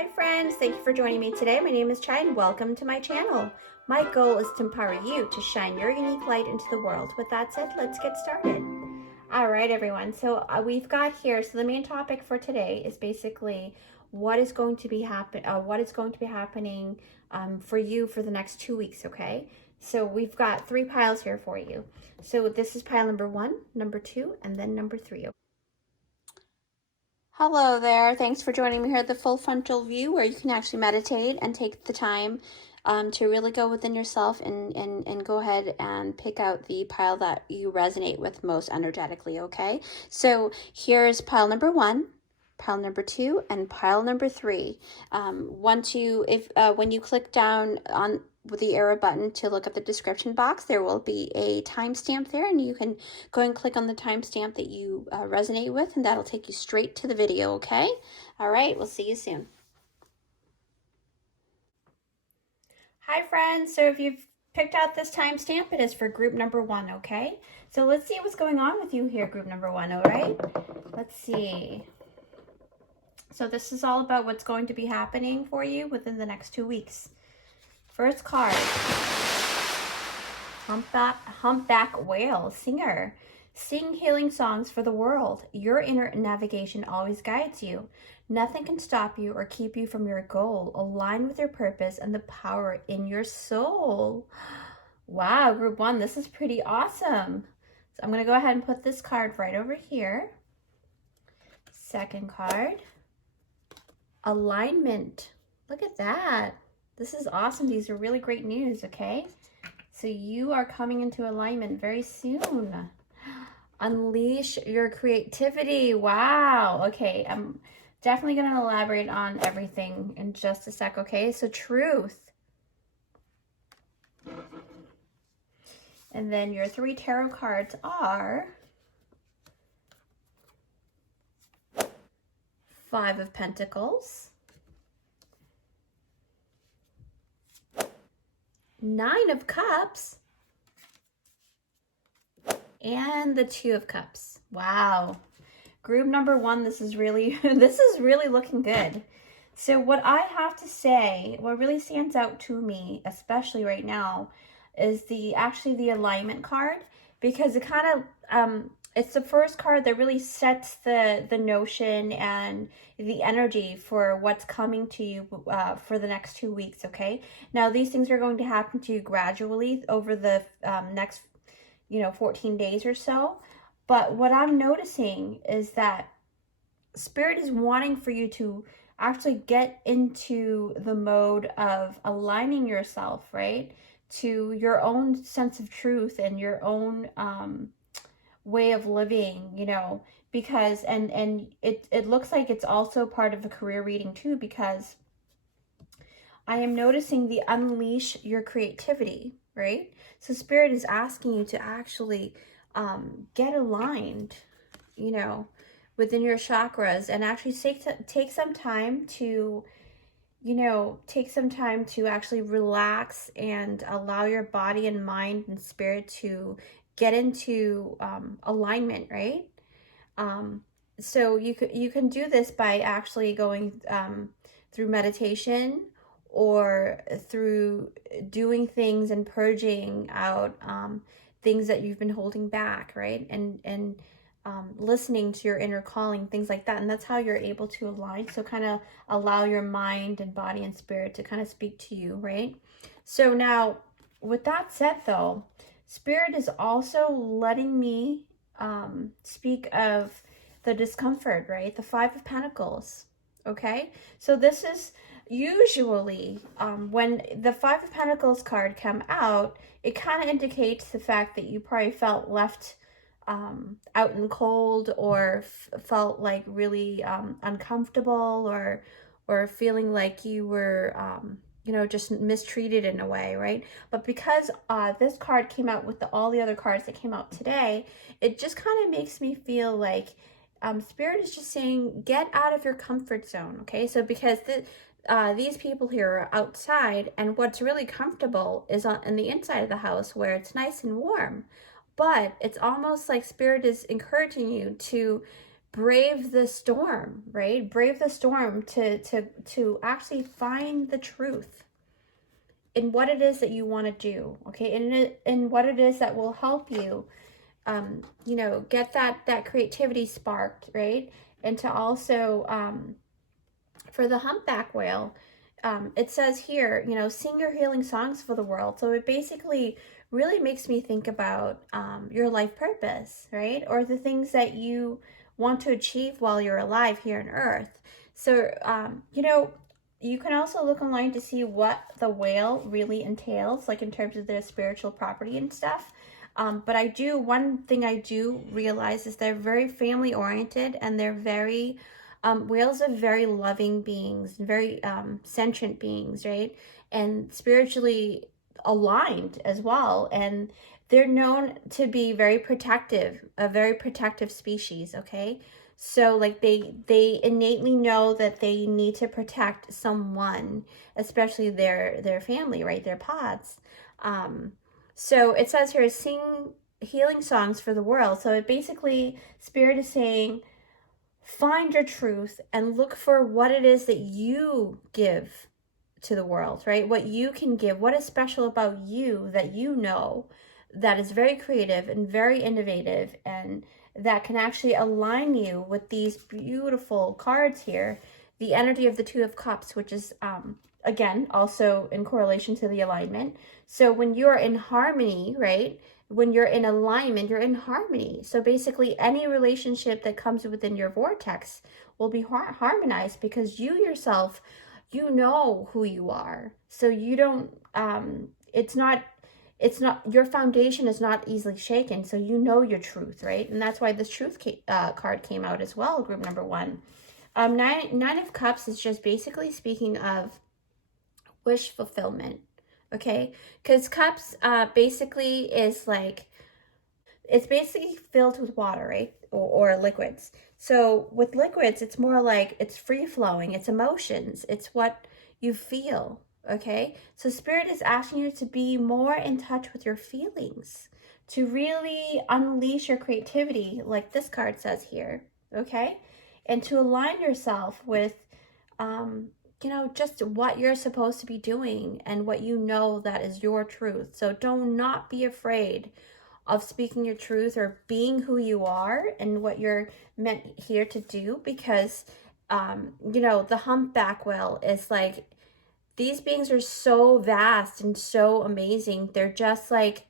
Hi friends, thank you for joining me today. My name is Chai and welcome to my channel. My goal is to empower you to shine your unique light into the world. With that said, let's get started. All right, everyone. So we've got here. So the main topic for today is basically what is going to be happening for you for the next 2 weeks. Okay. So we've got 3 piles here for you. So this is pile number 1, number 2, and then number 3. Hello there. Thanks for joining me here at the full frontal view where you can actually meditate and take the time to really go within yourself and go ahead and pick out the pile that you resonate with most energetically, okay? So here's pile number 1, pile number 2, and pile number 3. When you click down on with the arrow button to look at the description box, there will be a timestamp there, and you can go and click on the timestamp that you resonate with, and that'll take you straight to the video, okay? All right, we'll see you soon. Hi friends, so if you've picked out this timestamp, it is for group number 1, okay? So let's see what's going on with you here, group number 1, all right? Let's see. So this is all about what's going to be happening for you within the next 2 weeks. First card, humpback whale, singer. Sing healing songs for the world. Your inner navigation always guides you. Nothing can stop you or keep you from your goal. Align with your purpose and the power in your soul. Wow, group 1, this is pretty awesome. So I'm going to go ahead and put this card right over here. Second card, alignment. Look at that. This is awesome. These are really great news, okay? So you are coming into alignment very soon. Unleash your creativity. Wow. Okay, I'm definitely going to elaborate on everything in just a sec, okay? So truth. And then your 3 tarot cards are 5 of Pentacles, 9 of Cups, and the 2 of Cups. Wow. Group number 1, this is really looking good. So what I have to say, what really stands out to me, especially right now, is the alignment card, because it kind of it's the first card that really sets the notion and the energy for what's coming to you for the next 2 weeks, okay? Now, these things are going to happen to you gradually over the next, 14 days or so. But what I'm noticing is that Spirit is wanting for you to actually get into the mode of aligning yourself, right, to your own sense of truth and your own way of living, because and it looks like it's also part of a career reading too, because I am noticing the unleash your creativity, right? So Spirit is asking you to actually get aligned, within your chakras, and actually take some time to actually relax and allow your body and mind and spirit to get into alignment, right? So you can do this by actually going through meditation, or through doing things and purging out things that you've been holding back, right? And listening to your inner calling, things like that. And that's how you're able to align. So kind of allow your mind and body and spirit to kind of speak to you, right? So now, with that said though, Spirit is also letting me speak of the discomfort, right? The 5 of Pentacles, okay? So this is usually when the 5 of Pentacles card come out, it kind of indicates the fact that you probably felt left out in the cold, or felt like really uncomfortable, or feeling like you were just mistreated in a way, right? But because this card came out with all the other cards that came out today, it just kind of makes me feel like Spirit is just saying, get out of your comfort zone, okay? So because these people here are outside, and what's really comfortable is on the inside of the house, where it's nice and warm. But it's almost like Spirit is encouraging you to brave the storm, right? Brave the storm to actually find the truth in what it is that you want to do, okay? And what it is that will help you, you know, get that creativity sparked, right? And to also, for the humpback whale, it says here, you know, sing your healing songs for the world. So it basically really makes me think about your life purpose, right? Or the things that you want to achieve while you're alive here on Earth. So, you know, you can also look online to see what the whale really entails, like in terms of their spiritual property and stuff. But one thing I do realize is they're very family oriented, and they're very, whales are very loving beings, very sentient beings, right? And spiritually aligned as well. And they're known to be very protective, a very protective species, okay? So like they innately know that they need to protect someone, especially their family, right? Their pods. So it says here, sing healing songs for the world. So it basically, Spirit is saying, find your truth and look for what it is that you give to the world, right? What you can give, what is special about you that you know that is very creative and very innovative, and that can actually align you with these beautiful cards here. The energy of the Two of Cups, which is, again, also in correlation to the alignment. So when you're in harmony, right? When you're in alignment, you're in harmony. So basically any relationship that comes within your vortex will be harmonized, because you yourself, you know who you are. So you don't, it's not, your foundation is not easily shaken. So you know your truth, right? And that's why this truth card came out as well, group number 1. Nine of Cups is just basically speaking of wish fulfillment, okay? Because cups basically is like, it's basically filled with water, right? Or liquids. So with liquids, it's more like it's free flowing, it's emotions, it's what you feel, okay? So Spirit is asking you to be more in touch with your feelings, to really unleash your creativity, like this card says here, okay? And to align yourself with, you know, just what you're supposed to be doing and what you know that is your truth. So don't not be afraid of speaking your truth or being who you are and what you're meant here to do, because, you know, the humpback whale is like, these beings are so vast and so amazing. They're just like,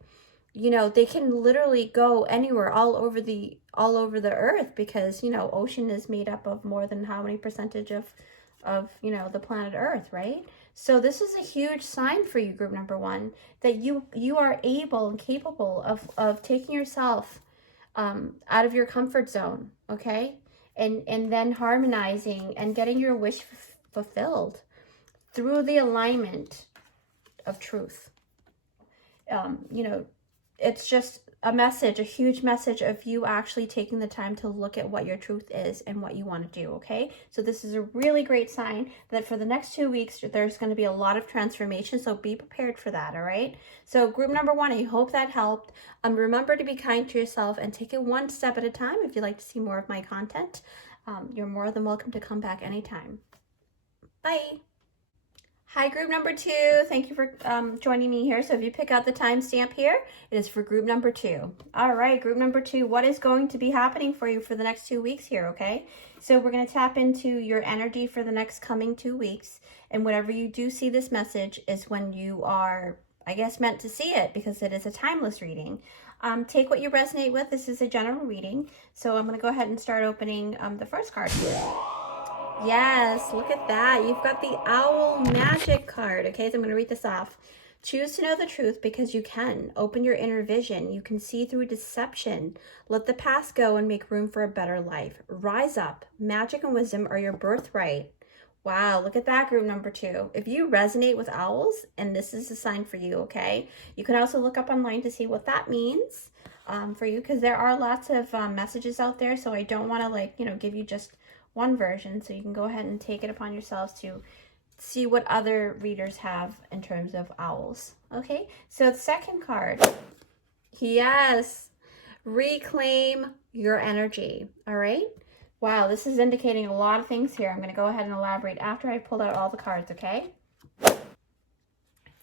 you know, they can literally go anywhere all over the earth, because, you know, ocean is made up of more than how many percentage of you know, the planet Earth, right? So this is a huge sign for you, group number 1, that you are able and capable of taking yourself out of your comfort zone, okay? And then harmonizing and getting your wish fulfilled through the alignment of truth. You know, it's just a message, a huge message of you actually taking the time to look at what your truth is and what you want to do, okay? So this is a really great sign that for the next 2 weeks, there's going to be a lot of transformation, so be prepared for that, all right? So group number 1, I hope that helped. Remember to be kind to yourself and take it one step at a time. If you'd like to see more of my content, you're more than welcome to come back anytime. Bye. Hi, group number 2. Thank you for joining me here. So if you pick out the timestamp here, it is for group number 2. All right, group number 2, what is going to be happening for you for the next 2 weeks here, okay? So we're going to tap into your energy for the next coming 2 weeks. And whenever you do see this message is when you are, I guess, meant to see it, because it is a timeless reading. Take what you resonate with. This is a general reading. So I'm going to go ahead and start opening the first card here. Yes, look at that. You've got the Owl Magic card. Okay, so I'm going to read this off. Choose to know the truth because you can. Open your inner vision. You can see through deception. Let the past go and make room for a better life. Rise up. Magic and wisdom are your birthright. Wow, look at that, group number 2. If you resonate with owls, and this is a sign for you, okay? You can also look up online to see what that means for you, because there are lots of messages out there, so I don't want to, like, you know, give you just one version, so you can go ahead and take it upon yourselves to see what other readers have in terms of owls. Okay, so the second card, yes, reclaim your energy. All right, Wow, this is indicating a lot of things here. I'm going to go ahead and elaborate after I pulled out all the cards, okay?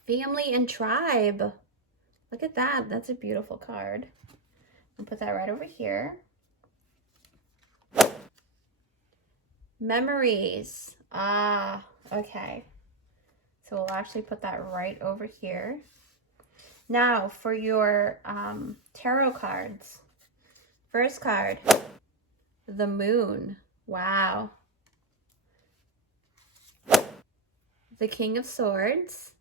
Family and tribe. Look at that. That's a beautiful card. I'll put that right over here. Memories. Ah, okay. So we'll actually put that right over here. Now for your tarot cards. First card, the moon. Wow. The King of Swords.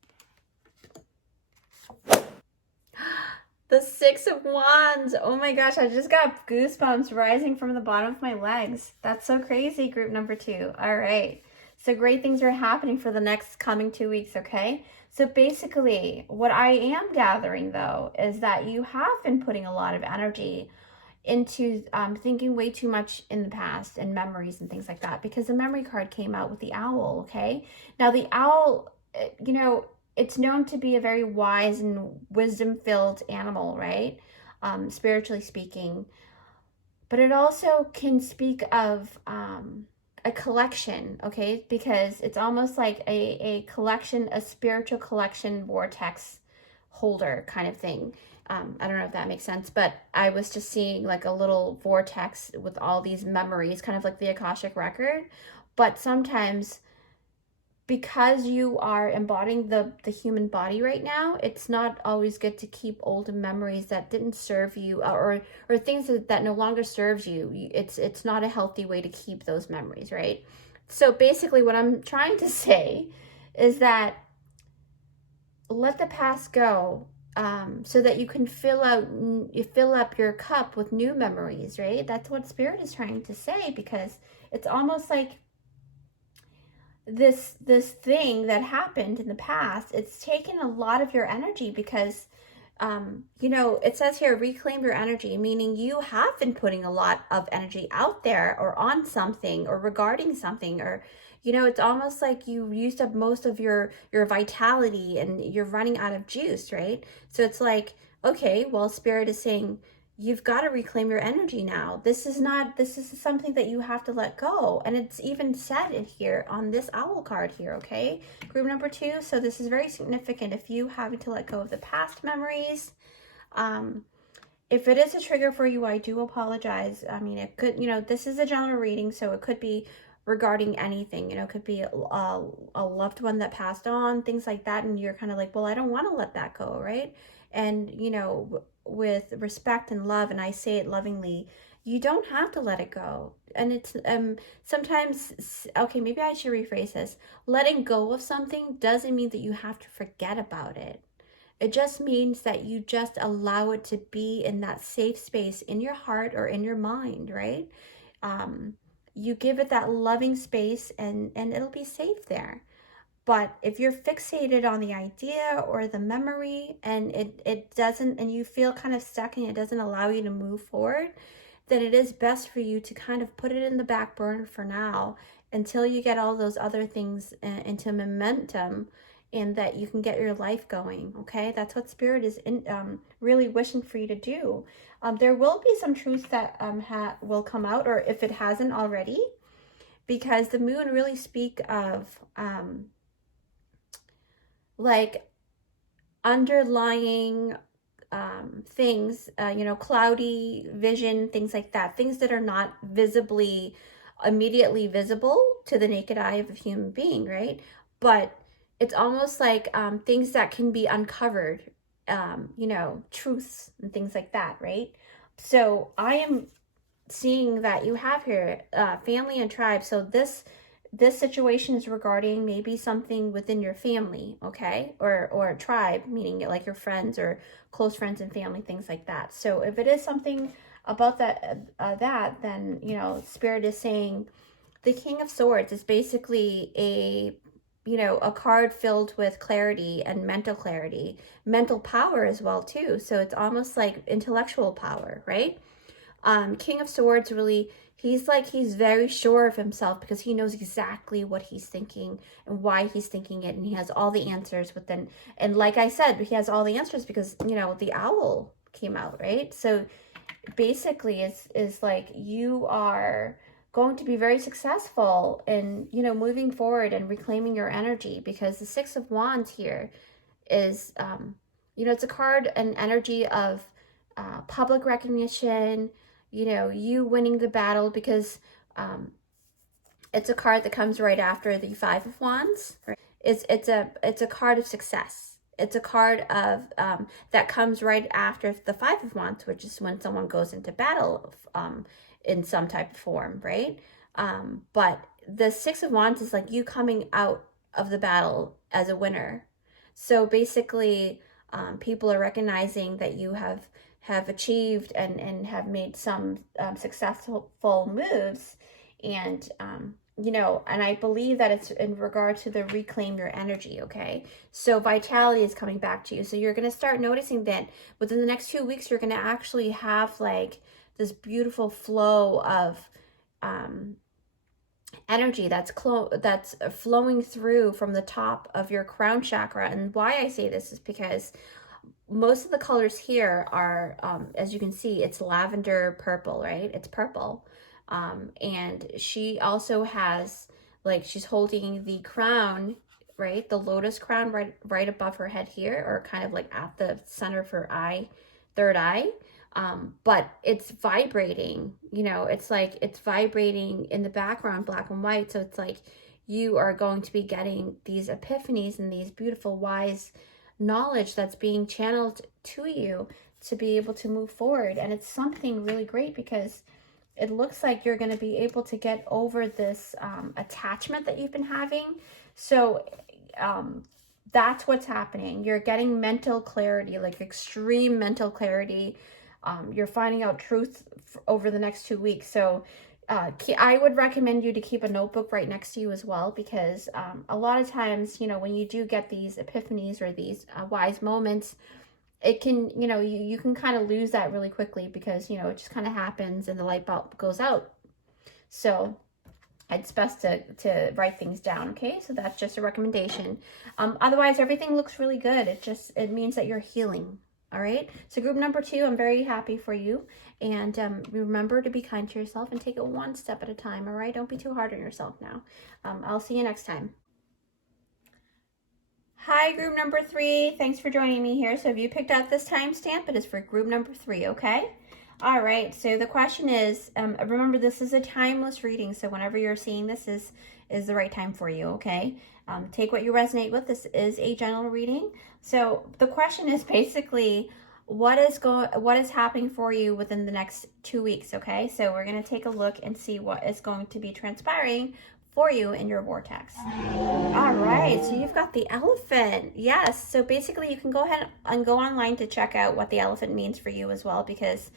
The Six of Wands. Oh my gosh, I just got goosebumps rising from the bottom of my legs. That's so crazy, group number 2. All right. So great things are happening for the next coming 2 weeks, okay? So basically, what I am gathering, though, is that you have been putting a lot of energy into thinking way too much in the past and memories and things like that, because the memory card came out with the owl, okay? Now, the owl, you know, it's known to be a very wise and wisdom-filled animal, right? Spiritually speaking. But it also can speak of a collection, okay? Because it's almost like a collection, a spiritual collection vortex holder kind of thing. I don't know if that makes sense, but I was just seeing like a little vortex with all these memories, kind of like the Akashic record. But sometimes, because you are embodying the human body right now, it's not always good to keep old memories that didn't serve you, or things that no longer serves you. It's not a healthy way to keep those memories, right? So basically what I'm trying to say is that let the past go, so that you can fill up your cup with new memories, right? That's what Spirit is trying to say, because it's almost like this thing that happened in the past, it's taken a lot of your energy, because you know, it says here, reclaim your energy, meaning you have been putting a lot of energy out there, or on something, or regarding something, or, you know, it's almost like you used up most of your vitality and you're running out of juice, right? So it's like, okay, well, Spirit is saying, you've got to reclaim your energy now. This is something that you have to let go. And it's even said in here on this owl card here, okay? Group number 2. So this is very significant if you having to let go of the past memories. If it is a trigger for you, I do apologize. I mean, it could, you know, this is a general reading, so it could be regarding anything. You know, it could be a loved one that passed on, things like that. And you're kind of like, well, I don't want to let that go, right? And, you know, with respect and love, and I say it lovingly, you don't have to let it go. And it's sometimes, okay, maybe I should rephrase this. Letting go of something doesn't mean that you have to forget about it. It just means that you just allow it to be in that safe space in your heart or in your mind, right? You give it that loving space, and it'll be safe there. But if you're fixated on the idea or the memory, and it doesn't, and you feel kind of stuck and it doesn't allow you to move forward, then it is best for you to kind of put it in the back burner for now, until you get all those other things into momentum, and that you can get your life going, okay? That's what Spirit is really wishing for you to do. There will be some truths that will come out, or if it hasn't already, because the moon really speak of like underlying things, you know, cloudy vision, things like that, things that are not immediately visible to the naked eye of a human being, right? But it's almost like things that can be uncovered, you know, truths and things like that, right? So I am seeing that you have here family and tribe. So this situation is regarding maybe something within your family, okay? Or a tribe, meaning like your friends or close friends and family, things like that. So if it is something about that, then, you know, Spirit is saying the King of Swords is basically a card filled with clarity and mental power as well too. So it's almost like intellectual power, right? King of Swords, really, he's very sure of himself, because he knows exactly what he's thinking and why he's thinking it, and he has all the answers within. And like I said, he has all the answers because, you know, the owl came out, right? So basically, it's like you are going to be very successful in, you know, moving forward and reclaiming your energy, because the Six of Wands here is, you know, it's a card, an energy of public recognition, you know, you winning the battle, because it's a card that comes right after the Five of Wands. Right? It's a card of success. It's a card of that comes right after the Five of Wands, which is when someone goes into battle in some type of form, right? But the Six of Wands is like you coming out of the battle as a winner. So basically, people are recognizing that you have achieved and have made some successful moves, and you know, and I believe that it's in regard to the reclaim your energy, okay? So vitality is coming back to you. So you're going to start noticing that within the next 2 weeks, you're going to actually have like this beautiful flow of energy that's flowing through from the top of your crown chakra. And why I say this is because most of the colors here are, as you can see, it's lavender purple, right? It's purple. And she also has, like, she's holding the crown, right? The lotus crown right above her head here, or kind of like at the center of her eye, third eye. But it's vibrating, you know, it's like it's vibrating in the background, black and white. So it's like you are going to be getting these epiphanies and these beautiful, wise knowledge that's being channeled to you to be able to move forward. And it's something really great, because it looks like you're going to be able to get over this attachment that you've been having. So that's what's happening. You're getting mental clarity, like extreme mental clarity. You're finding out truth over the next 2 weeks. So I would recommend you to keep a notebook right next to you as well, because a lot of times, you know, when you do get these epiphanies or these wise moments, it can, you know, you can kind of lose that really quickly, because, you know, it just kind of happens and the light bulb goes out. So it's best to write things down, okay? So that's just a recommendation. Otherwise, everything looks really good. It means that you're healing, all right? So group number 2, I'm very happy for you. And remember to be kind to yourself and take it one step at a time, all right? Don't be too hard on yourself now. I'll see you next time. Hi, group number 3. Thanks for joining me here. So if you picked out this timestamp, it is for group number 3, okay? All right, so the question is, remember, this is a timeless reading, so whenever you're seeing this is the right time for you, okay? Take what you resonate with. This is a general reading. So the question is basically, what is happening for you within the next 2 weeks, okay? So we're going to take a look and see what is going to be transpiring for you in your vortex. All right, so you've got the elephant. Yes, so basically you can go ahead and go online to check out what the elephant means for you as well, because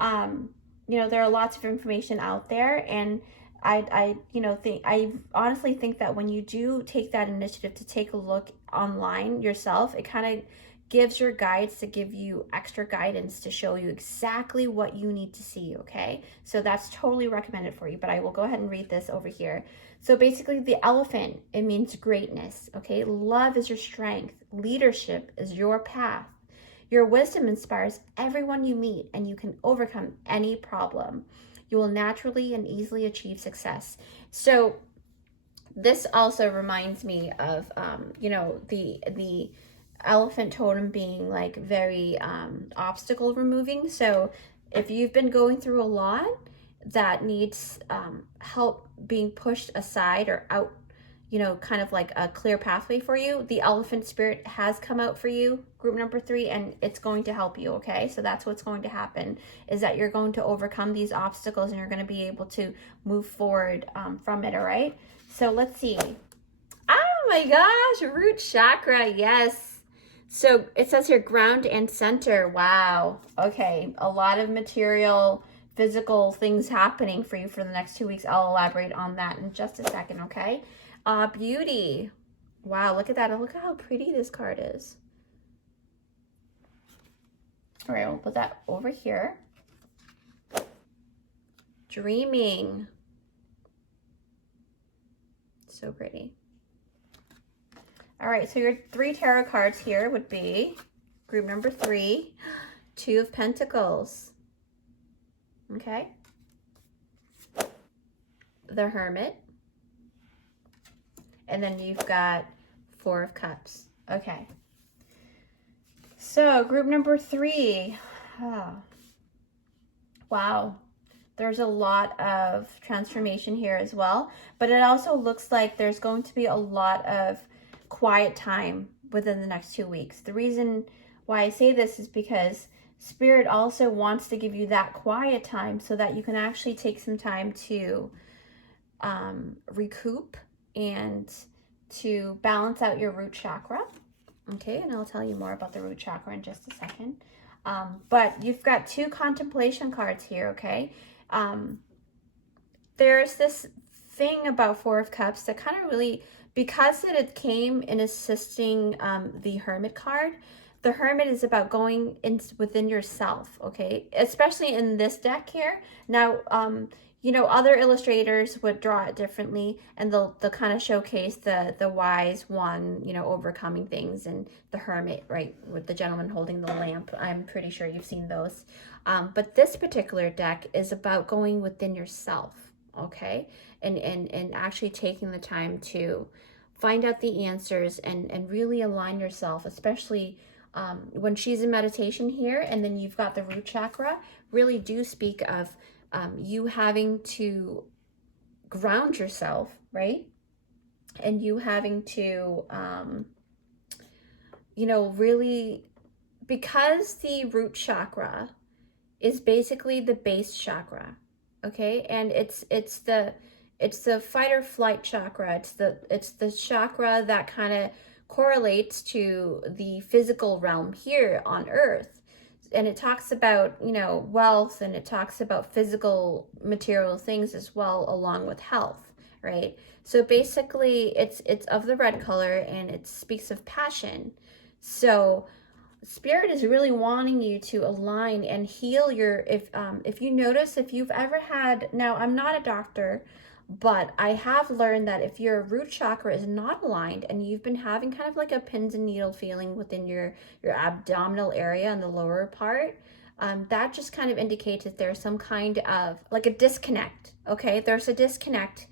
you know, there are lots of information out there, and I honestly think that when you do take that initiative to take a look online yourself, it kind of gives your guides to give you extra guidance to show you exactly what you need to see, okay? So that's totally recommended for you, but I will go ahead and read this over here. So basically, the elephant, it means greatness, okay? Love is your strength. Leadership is your path. Your wisdom inspires everyone you meet, and you can overcome any problem. You will naturally and easily achieve success. So this also reminds me of, you know, the elephant totem being like very obstacle removing. So if you've been going through a lot that needs help being pushed aside or out, you know, kind of like a clear pathway for you, the elephant spirit has come out for you, group number 3, and it's going to help you, okay? So that's what's going to happen, is that you're going to overcome these obstacles and you're going to be able to move forward from it, all right? So let's see. Oh my gosh, root chakra, yes. So it says here, ground and center. Wow. Okay, a lot of material, physical things happening for you for the next 2 weeks. I'll elaborate on that in just a second, okay? Beauty. Wow, look at that. Look at how pretty this card is. All right, we'll put that over here. Dreaming. So pretty. All right, so your 3 tarot cards here would be group number 3, 2 of Pentacles. Okay. the Hermit. And then you've got Four of Cups. Okay. So group number 3. Oh. Wow. There's a lot of transformation here as well. But it also looks like there's going to be a lot of quiet time within the next 2 weeks. The reason why I say this is because Spirit also wants to give you that quiet time so that you can actually take some time to recoup and to balance out your root chakra. Okay, and I'll tell you more about the root chakra in just a second. But you've got 2 contemplation cards here, okay? There's this thing about Four of Cups that kind of really, because it came in assisting the Hermit card. The Hermit is about going in within yourself, okay? Especially in this deck here. Now, you know, other illustrators would draw it differently, and they'll kind of showcase the wise one, you know, overcoming things, and the Hermit, right, with the gentleman holding the lamp. I'm pretty sure you've seen those. But this particular deck is about going within yourself, okay? And actually taking the time to find out the answers and really align yourself, especially when she's in meditation here, and then you've got the root chakra, really do speak of you having to ground yourself, right? And you having to, you know, really, because the root chakra is basically the base chakra, okay? And it's the fight or flight chakra. It's the chakra that kind of correlates to the physical realm here on Earth. And it talks about, you know, wealth, and it talks about physical material things as well, along with health, right? So basically it's of the red color, and it speaks of passion. So Spirit is really wanting you to align and heal your, if you notice, if you've ever had, now I'm not a doctor, but I have learned that if your root chakra is not aligned and you've been having kind of like a pins and needle feeling within your abdominal area on the lower part, that just kind of indicates that there's some kind of like a disconnect, okay? There's a disconnect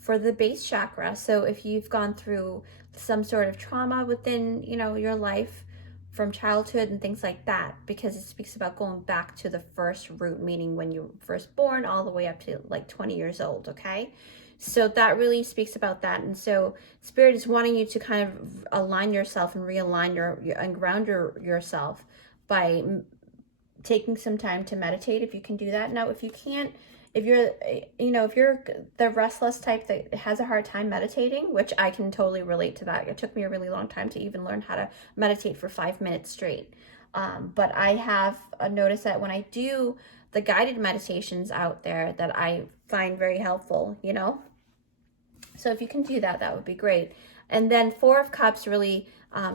for the base chakra. So if you've gone through some sort of trauma within, you know, your life, from childhood and things like that, because it speaks about going back to the first root, meaning when you were first born all the way up to like 20 years old, okay? So that really speaks about that. And so Spirit is wanting you to kind of align yourself and realign and ground yourself by taking some time to meditate, if you can do that. Now, if you can't, if you're, you know, if you're the restless type that has a hard time meditating, which I can totally relate to that. It took me a really long time to even learn how to meditate for 5 minutes straight. But I have noticed that when I do the guided meditations out there, that I find very helpful, you know? So if you can do that, that would be great. And then Four of Cups really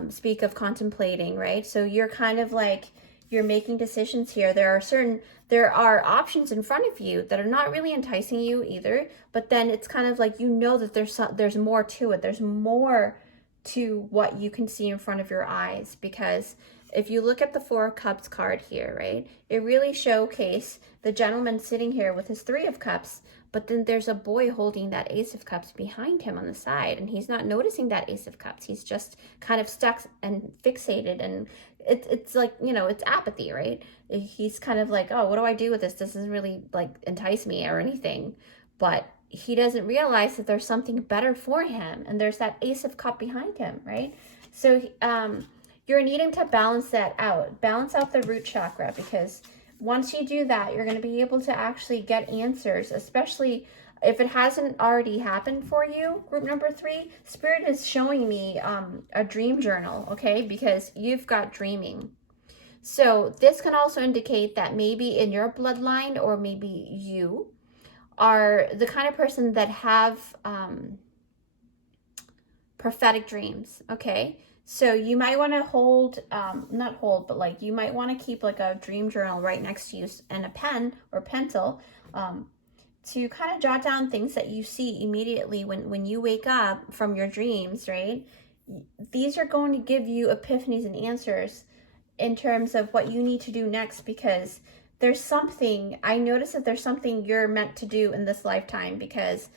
speak of contemplating, right? So you're kind of like, you're making decisions here. There are options in front of you that are not really enticing you either, but then it's kind of like, you know, that there's more to it. There's more to what you can see in front of your eyes, because if you look at the Four of Cups card here, right, it really showcases the gentleman sitting here with his Three of Cups, but then there's a boy holding that Ace of Cups behind him on the side, and he's not noticing that Ace of Cups. He's just kind of stuck and fixated, and it's like, you know, it's apathy, right? He's kind of like, oh, what do I do with this? This doesn't really like entice me or anything. But he doesn't realize that there's something better for him, and there's that Ace of Cup behind him, right? So you're needing to balance that out. Balance out the root chakra, because once you do that, you're going to be able to actually get answers, especially if it hasn't already happened for you. Group number 3, Spirit is showing me a dream journal, okay? Because you've got dreaming. So this can also indicate that maybe in your bloodline, or maybe you are the kind of person that have prophetic dreams, okay? So you might want to hold, not hold, but like you might want to keep like a dream journal right next to you, and a pen or pencil to kind of jot down things that you see immediately when you wake up from your dreams, right? These are going to give you epiphanies and answers in terms of what you need to do next, because there's something, I notice that there's something you're meant to do in this lifetime, because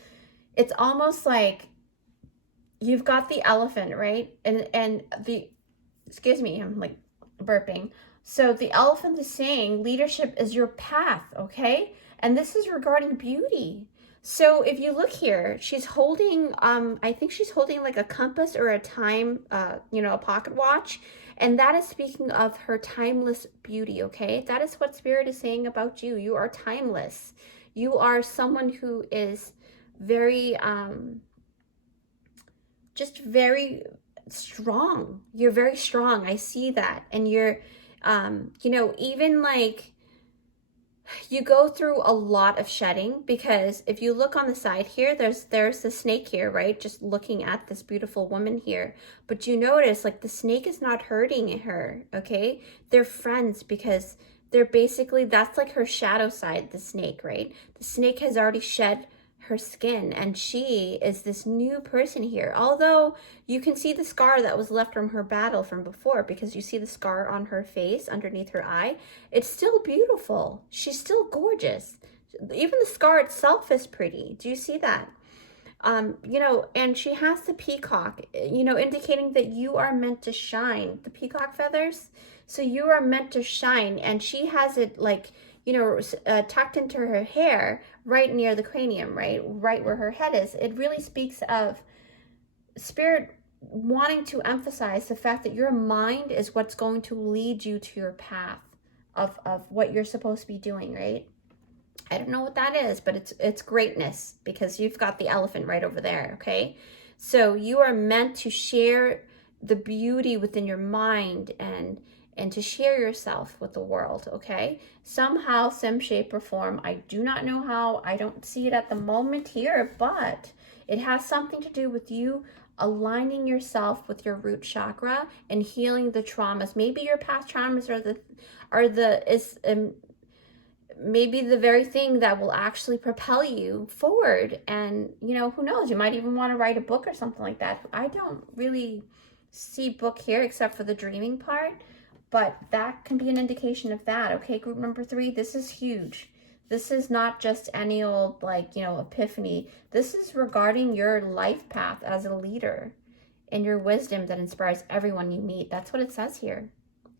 it's almost like you've got the elephant, right? And the, excuse me, I'm like burping. So the elephant is saying leadership is your path, okay? And this is regarding beauty. So if you look here, she's holding, I think she's holding like a compass or a time, a pocket watch. And that is speaking of her timeless beauty, okay? That is what Spirit is saying about you. You are timeless. You are someone who is very, just very strong. You're very strong. I see that. And you're, even like, you go through a lot of shedding, because if you look on the side here, there's the snake here, right? Just looking at this beautiful woman here. But you notice like the snake is not hurting her, okay? They're friends, because they're basically, that's like her shadow side, the snake, right? The snake has already shed her skin, and she is this new person here. Although you can see the scar that was left from her battle from before, because you see the scar on her face underneath her eye. It's still beautiful. She's still gorgeous. Even the scar itself is pretty. Do you see that? And she has the peacock, indicating that you are meant to shine. The peacock feathers. So you are meant to shine, and she has it like, tucked into her hair right near the cranium, right where her head is. It really speaks of Spirit wanting to emphasize the fact that your mind is what's going to lead you to your path of what you're supposed to be doing, right? I don't know what that is, but it's greatness, because you've got the elephant right over there, okay? So you are meant to share the beauty within your mind and to share yourself with the world, okay? Somehow, some shape or form. I do not know how. I don't see it at the moment here, but it has something to do with you aligning yourself with your root chakra and healing the traumas. Maybe your past traumas maybe the very thing that will actually propel you forward. And who knows, you might even want to write a book or something like that. I don't really see book here except for the dreaming part, but that can be an indication of that. Okay, group number 3, this is huge. This is not just any old epiphany. This is regarding your life path as a leader and your wisdom that inspires everyone you meet. That's what it says here.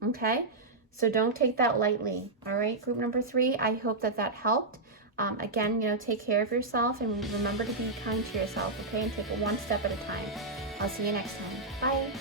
Okay, so don't take that lightly. All right, group number 3, I hope that helped. Again, take care of yourself, and remember to be kind to yourself, okay? And take it one step at a time. I'll see you next time. Bye.